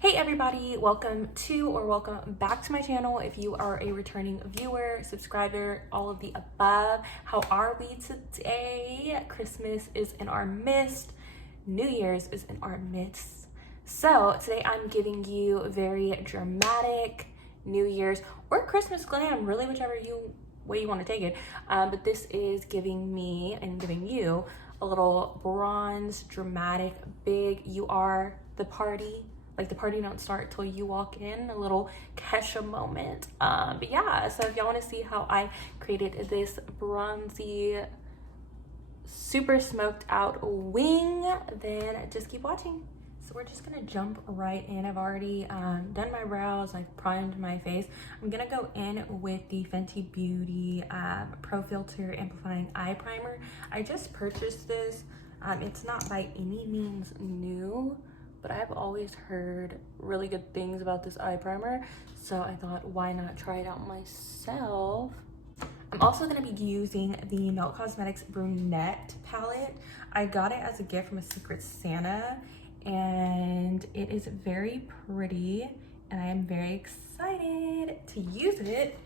Hey everybody, welcome back to my channel. If you are a returning viewer, subscriber, all of the above, how are we today? Christmas is in our midst, New Year's is in our midst. So today I'm giving you a very dramatic New Year's or Christmas glam, really whichever way you want to take it. But this is giving me and giving you a little bronze, dramatic, big, you are the party. Like the party don't start till you walk in, a little Kesha moment. But yeah, so if y'all want to see how I created this bronzy, super smoked out wing, then just keep watching. So we're just gonna jump right in. I've already done my brows, I've primed my face. I'm gonna go in with the Fenty Beauty Pro Filter Amplifying Eye Primer. I just purchased this. It's not by any means new, but I've always heard really good things about this eye primer, so I thought, why not try it out myself? I'm also going to be using the Melt Cosmetics Brunette palette. I got it as a gift from a Secret Santa, and it is very pretty, and I am very excited to use it.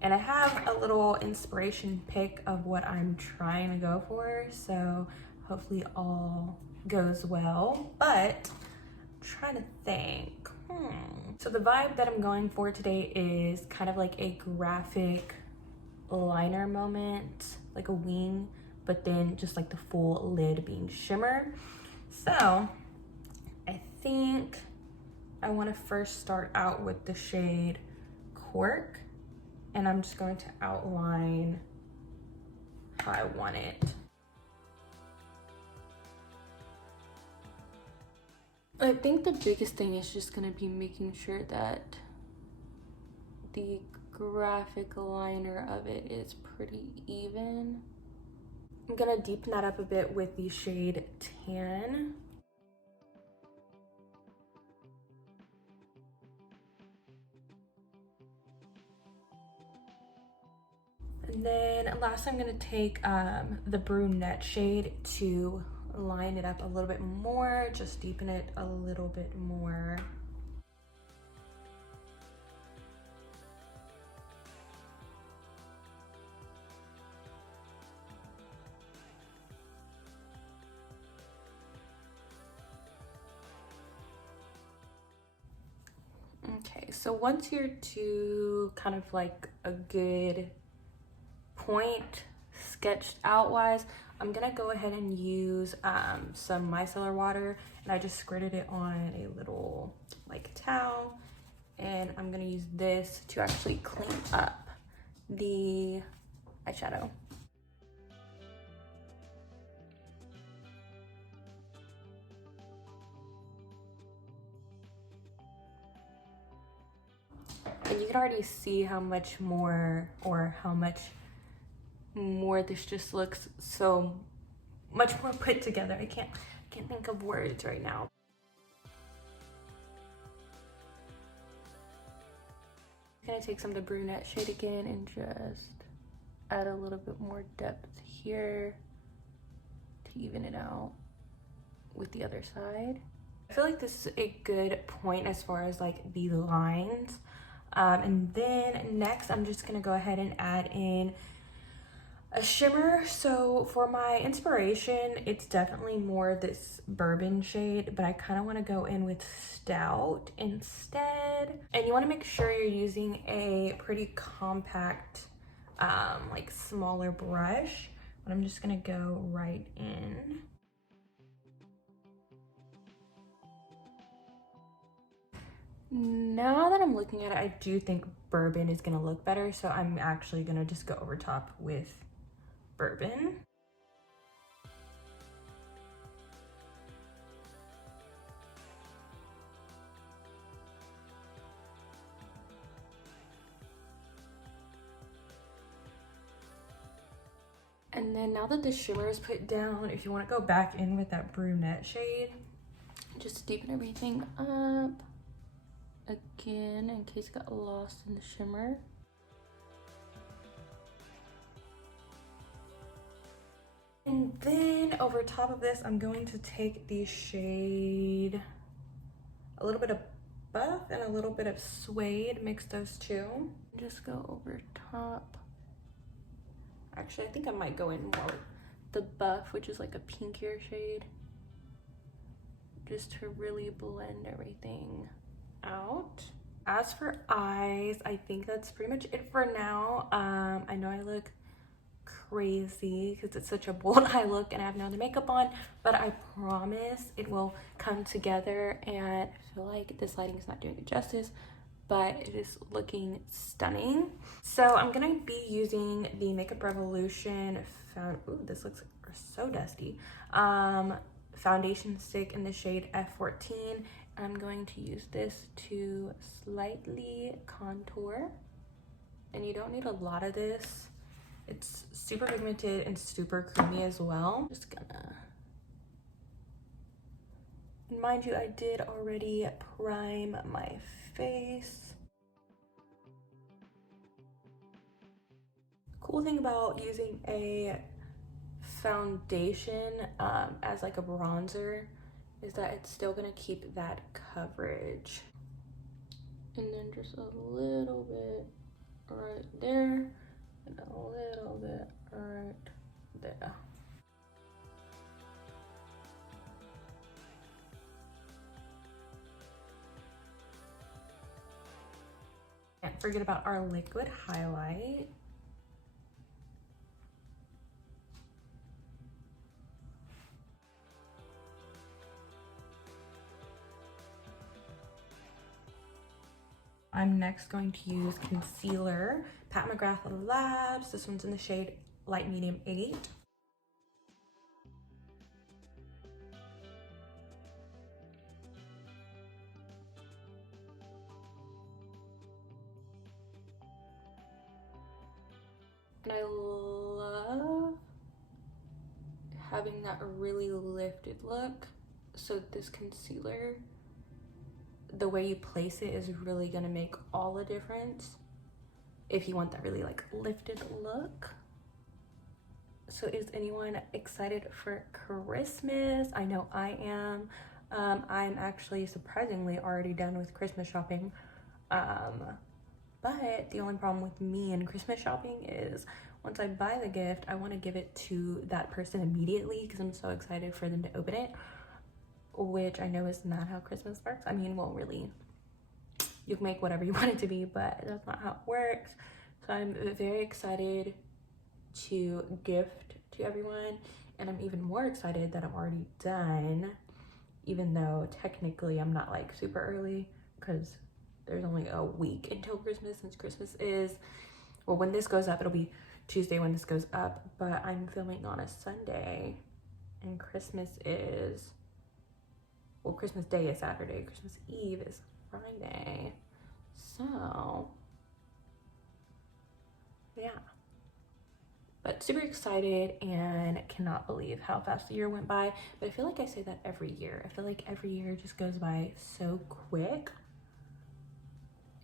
And I have a little inspiration pic of what I'm trying to go for, so hopefully all goes well, but trying to think. So the vibe that I'm going for today is kind of like a graphic liner moment, like a wing, but then just like the full lid being shimmer. So I think I want to first start out with the shade Cork, and I'm just going to outline how I want it. I think the biggest thing is just gonna be making sure that the graphic liner of it is pretty even. I'm gonna deepen that up a bit with the shade Tan. And then last, I'm gonna take the brunette shade to line it up a little bit more, just deepen it a little bit more. Okay, so once you're to kind of like a good point sketched out wise, I'm gonna go ahead and use some micellar water, and I just squirted it on a little like towel, and I'm gonna use this to actually clean up the eyeshadow. And you can already see how much more, or how much more this just looks so much more put together. I can't think of words right now. I'm gonna take some of the brunette shade again and just add a little bit more depth here to even it out with the other side. I feel like this is a good point as far as like the lines. And then next, I'm just gonna go ahead and add in a shimmer. So for my inspiration, it's definitely more this bourbon shade, but I kind of want to go in with Stout instead. And you want to make sure you're using a pretty compact, like smaller brush, but I'm just gonna go right in. Now that I'm looking at it, I do think bourbon is gonna look better, so I'm actually gonna just go over top with bourbon. And then now that the shimmer is put down, if you want to go back in with that brunette shade, just deepen everything up again in case it got lost in the shimmer. And then over top of this, I'm going to take the shade, a little bit of buff and a little bit of suede. Mix those two. Just go over top. Actually, I think I might go in more the buff, which is like a pinkier shade, just to really blend everything out. As for eyes, I think that's pretty much it for now. I know I look crazy because it's such a bold eye look and I have no other makeup on, but I promise it will come together, and I feel like this lighting is not doing it justice, but it is looking stunning. So I'm gonna be using the Makeup Revolution ooh, this looks so dusty, foundation stick in the shade F14. I'm going to use this to slightly contour, and you don't need a lot of this. It's super pigmented and super creamy as well. Just gonna, and mind you, I did already prime my face. Cool thing about using a foundation as like a bronzer is that it's still gonna keep that coverage. And then just a little bit right there, and a little bit right there. Can't forget about our liquid highlight. I'm next going to use concealer, Pat McGrath Labs. This one's in the shade Light Medium 8. And I love having that really lifted look. So this concealer, the way you place it is really gonna make all the difference if you want that really like lifted look. So is anyone excited for Christmas? I know I am. I'm actually surprisingly already done with Christmas shopping. But the only problem with me and Christmas shopping is once I buy the gift, I want to give it to that person immediately because I'm so excited for them to open it, which I know is not how Christmas works. I mean, well, really, you can make whatever you want it to be, but that's not how it works. So I'm very excited to gift to everyone, and I'm even more excited that I'm already done, even though technically I'm not like super early because there's only a week until Christmas, since Christmas is, well, when this goes up, it'll be Tuesday when this goes up, but I'm filming on a Sunday, and Christmas is, well, Christmas Day is Saturday, Christmas Eve is Friday, so yeah. But super excited and cannot believe how fast the year went by. But I feel like I say that every year. I feel like every year just goes by so quick.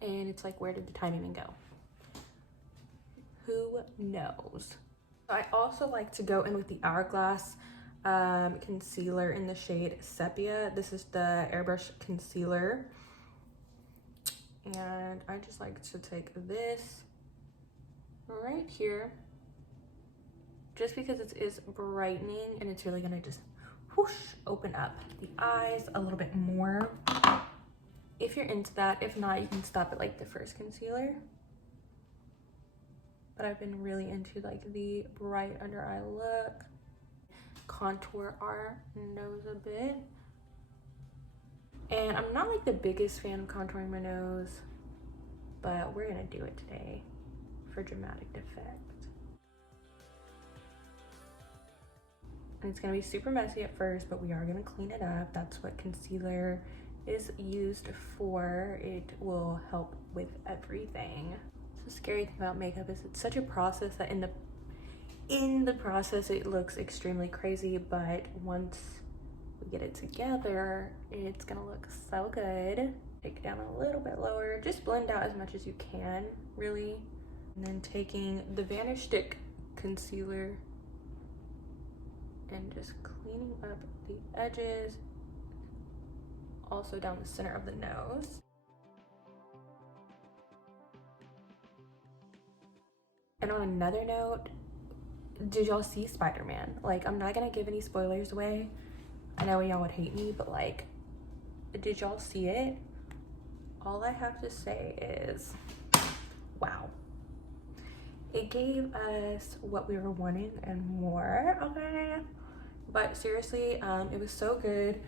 And it's like, where did the time even go? Who knows? I also like to go in with the Hourglass concealer in the shade Sepia. This is the airbrush concealer. And I just like to take this right here, just because it is brightening and it's really gonna just whoosh, open up the eyes a little bit more. If you're into that, if not, you can stop at like the first concealer. But I've been really into like the bright under eye look. Contour our nose a bit. And I'm not like the biggest fan of contouring my nose, but we're gonna do it today for dramatic effect. And it's gonna be super messy at first, but we are gonna clean it up. That's what concealer is used for. It will help with everything. The scary thing about makeup is it's such a process that in the process it looks extremely crazy, but once we get it together, it's gonna look so good. Take it down a little bit lower, just blend out as much as you can, really. And then taking the Vanish Stick concealer and just cleaning up the edges, also down the center of the nose. And on another note, did y'all see Spider-Man? Like, I'm not gonna give any spoilers away. I know y'all would hate me, but like, did y'all see it? All I have to say is, wow. It gave us what we were wanting and more, okay? But seriously, it was so good.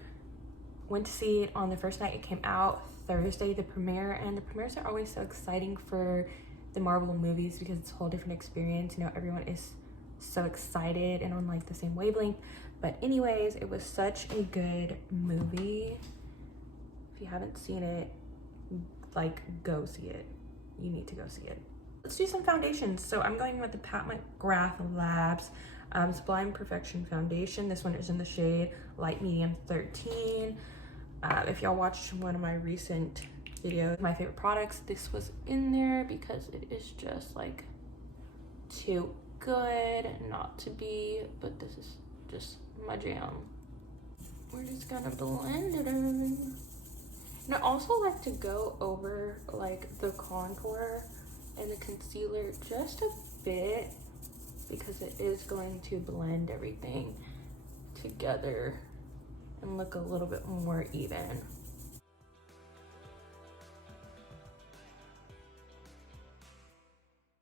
Went to see it on the first night it came out, Thursday, the premiere, and the premieres are always so exciting for the Marvel movies because it's a whole different experience. You know, everyone is so excited and on like the same wavelength. But anyways, it was such a good movie. If you haven't seen it, like, go see it. You need to go see it. Let's do some foundations. So I'm going with the Pat McGrath Labs Sublime Perfection Foundation. This one is in the shade Light Medium 13. If y'all watched one of my recent videos, my favorite products, this was in there because it is just like too good not to be, but this is just my jam. We're just gonna blend it in. And I also like to go over like the contour and the concealer just a bit because it is going to blend everything together and look a little bit more even.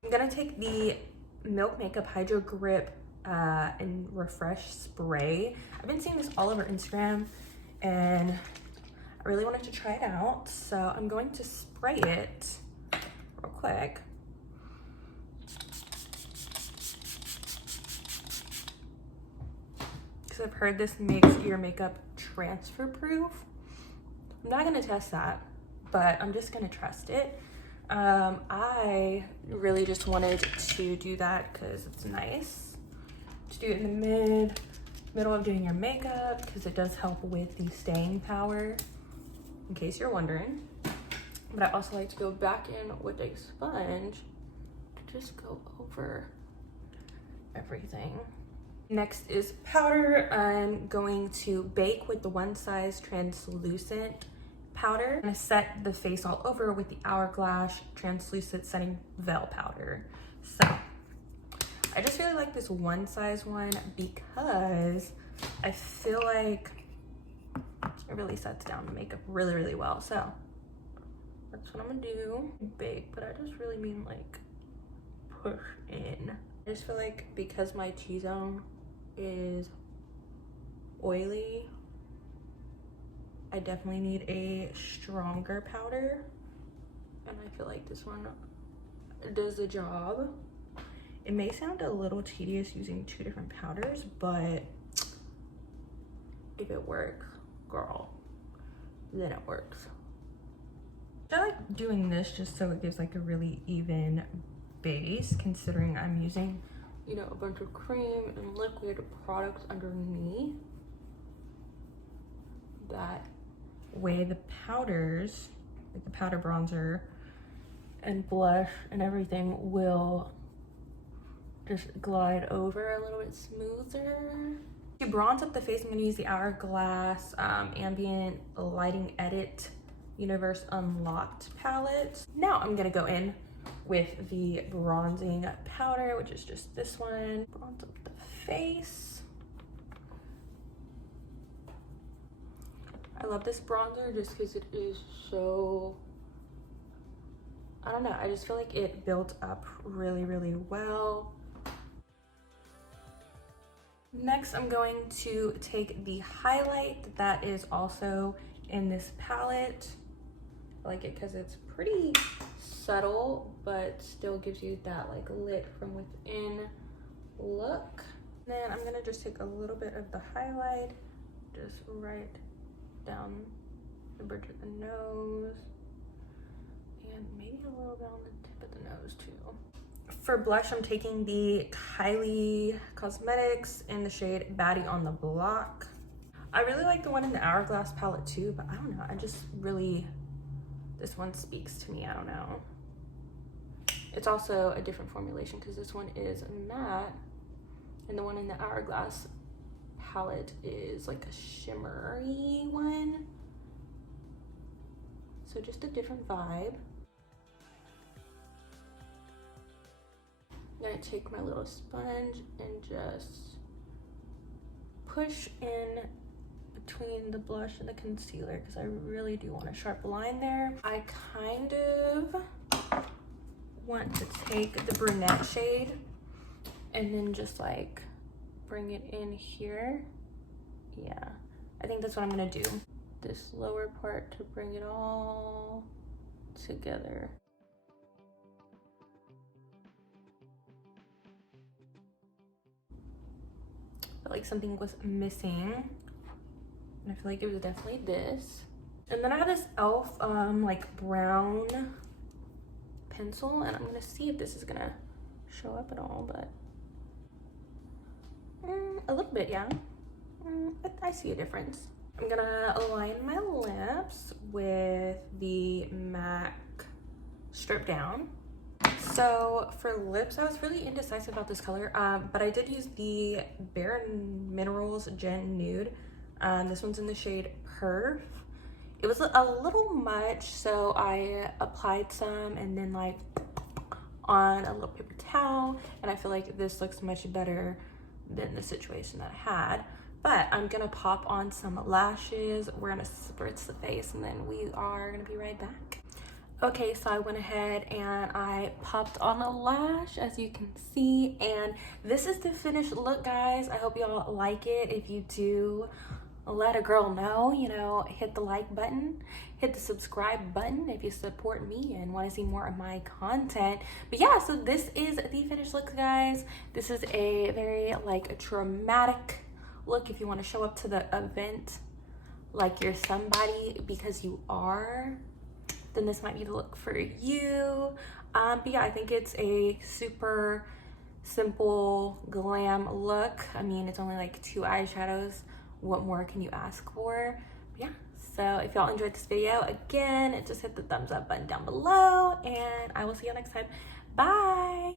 I'm gonna take the Milk Makeup Hydro Grip and Refresh Spray. I've been seeing this all over Instagram and I really wanted to try it out. So I'm going to spray it real quick. Because I've heard this makes your makeup transfer proof. I'm not gonna test that, but I'm just gonna trust it. I really just wanted to do that because it's nice to do it in the middle of doing your makeup because it does help with the staying power, in case you're wondering. But I also like to go back in with a sponge to just go over everything. Next is powder. I'm going to bake with the One Size Translucent powder. I'm gonna set the face all over with the Hourglass Translucent Setting Veil powder. So I just really like this One Size one because I feel like it really sets down the makeup really, really well. So that's what I'm gonna do. Bake, but I just really mean like push in. I just feel like because my T-zone is oily, I definitely need a stronger powder, and I feel like this one does the job. It may sound a little tedious using two different powders, but if it works, girl, then it works. I like doing this just so it gives like a really even base, considering I'm using, you know, a bunch of cream and liquid products underneath. That way the powders, like the powder bronzer and blush and everything, will just glide over a little bit smoother. To bronze up the face, I'm gonna use the Hourglass Ambient Lighting Edit Universe Unlocked palette. Now I'm gonna go in with the bronzing powder, which is just this one. Bronze up the face. I love this bronzer just because it is so, I don't know, I just feel like it built up really, really well. Next, I'm going to take the highlight that is also in this palette. I like it because it's pretty subtle, but still gives you that like lit from within look. Then I'm gonna just take a little bit of the highlight, just right down the bridge of the nose, and maybe a little bit on the tip of the nose too. For blush, I'm taking the Kylie Cosmetics in the shade Baddie on the Block. I really like the one in the Hourglass palette too, but I don't know, I just really, this one speaks to me, I don't know. It's also a different formulation because this one is matte and the one in the Hourglass palette is like a shimmery one. So just a different vibe. I'm gonna take my little sponge and just push in between the blush and the concealer because I really do want a sharp line there. I kind of want to take the brunette shade and then just like bring it in here. Yeah, I think that's what I'm gonna do. This lower part to bring it all together. Felt like something was missing. And I feel like it was definitely this. And then I have this e.l.f. Like brown pencil, and I'm gonna see if this is gonna show up at all, but a little bit, yeah. I see a difference. I'm gonna align my lips with the MAC Strip Down. So for lips, I was really indecisive about this color, but I did use the Bare Minerals Gen Nude. This one's in the shade Perf. It was a little much, so I applied some and then like on a little paper towel, and I feel like this looks much better than the situation that I had. But I'm gonna pop on some lashes, we're gonna spritz the face, and then we are gonna be right back. Okay, so I went ahead and I popped on a lash, as you can see, and this is the finished look, guys. I hope y'all like it. If you do, let a girl know, you know, hit the like button, hit the subscribe button if you support me and want to see more of my content. But yeah, so this is the finished look, guys. This is a very like a dramatic look if you want to show up to the event like you're somebody, because you are, then this might be the look for you. But yeah, I think it's a super simple glam look. I mean, it's only like 2 eyeshadows. What more can you ask for? But yeah, so if y'all enjoyed this video, again, just hit the thumbs up button down below, and I will see you next time. Bye.